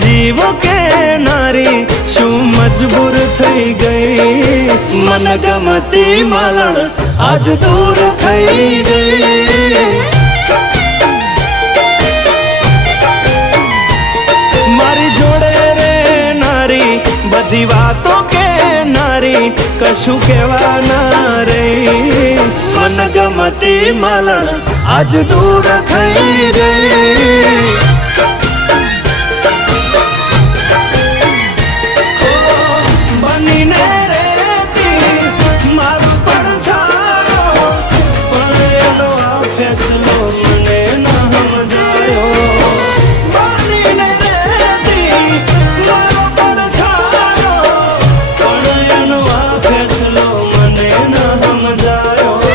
જીવો કે નારી શું મજબૂર થઈ ગઈ મન ગમતી માલણ આજ દૂર થઈ ગઈ મારી જોડે રે નારી બધી વાતો કે નારી કશું કહેવા ના રે મન ગમતી માલણ આજ દૂર થઈ ગઈ